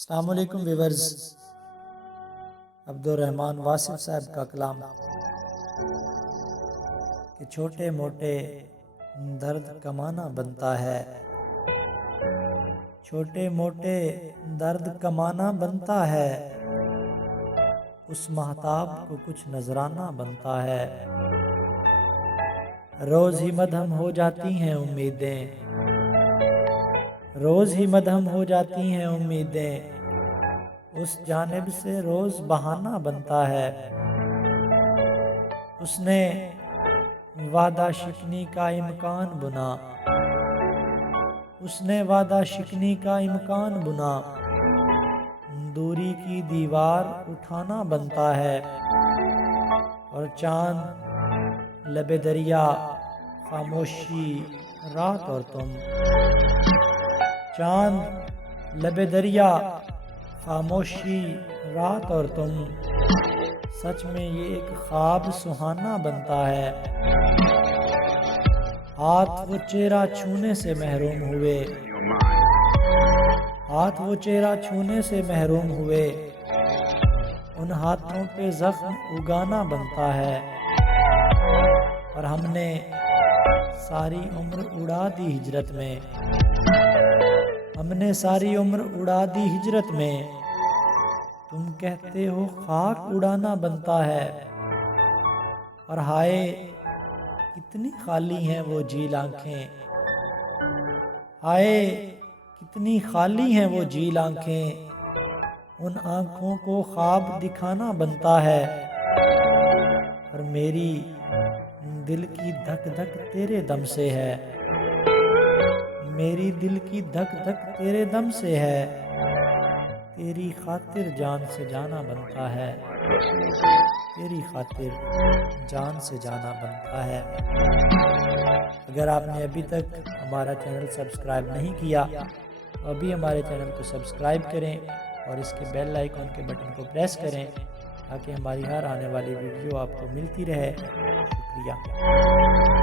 السلام علیکم ویورز، عبدالرحمن واصف صاحب کا کلام کہ چھوٹے موٹے درد کمانا بنتا ہے، چھوٹے موٹے درد کمانا بنتا ہے، اس مہتاب کو کچھ نذرانہ بنتا ہے۔ روز ہی مدھم ہو جاتی ہیں امیدیں، روز ہی مدھم ہو جاتی ہیں امیدیں، اس جانب سے روز بہانہ بنتا ہے۔ اس نے وعدہ شکنی کا امکان بنا، اس نے وعدہ شکنی کا امکان بنا، دوری کی دیوار اٹھانا بنتا ہے۔ اور چاند لب دریا خاموشی رات اور تم، چاند لب دریا خاموشی رات اور تم، سچ میں یہ ایک خواب سہانا بنتا ہے۔ ہاتھ وہ چہرہ چھونے سے محروم ہوئے، ہاتھ وہ چہرہ چھونے سے محروم ہوئے، ان ہاتھوں پہ زخم اگانا بنتا ہے۔ اور ہم نے ساری عمر اڑا دی ہجرت میں، ہم نے ساری عمر اڑا دی ہجرت میں، تم کہتے ہو خاک اڑانا بنتا ہے۔ اور ہائے کتنی خالی ہیں وہ جھیل آنکھیں، ہائے کتنی خالی ہیں وہ جھیل آنکھیں، ان آنکھوں کو خواب دکھانا بنتا ہے۔ اور میری دل کی دھک دھک تیرے دم سے ہے، میری دل کی دھک دھک تیرے دم سے ہے، تیری خاطر جان سے جانا بنتا ہے، تیری خاطر جان سے جانا بنتا ہے۔ اگر آپ نے ابھی تک ہمارا چینل سبسکرائب نہیں کیا تو ابھی ہمارے چینل کو سبسکرائب کریں اور اس کے بیل آئیکن کے بٹن کو پریس کریں تاکہ ہماری ہر آنے والی ویڈیو آپ کو ملتی رہے۔ شکریہ۔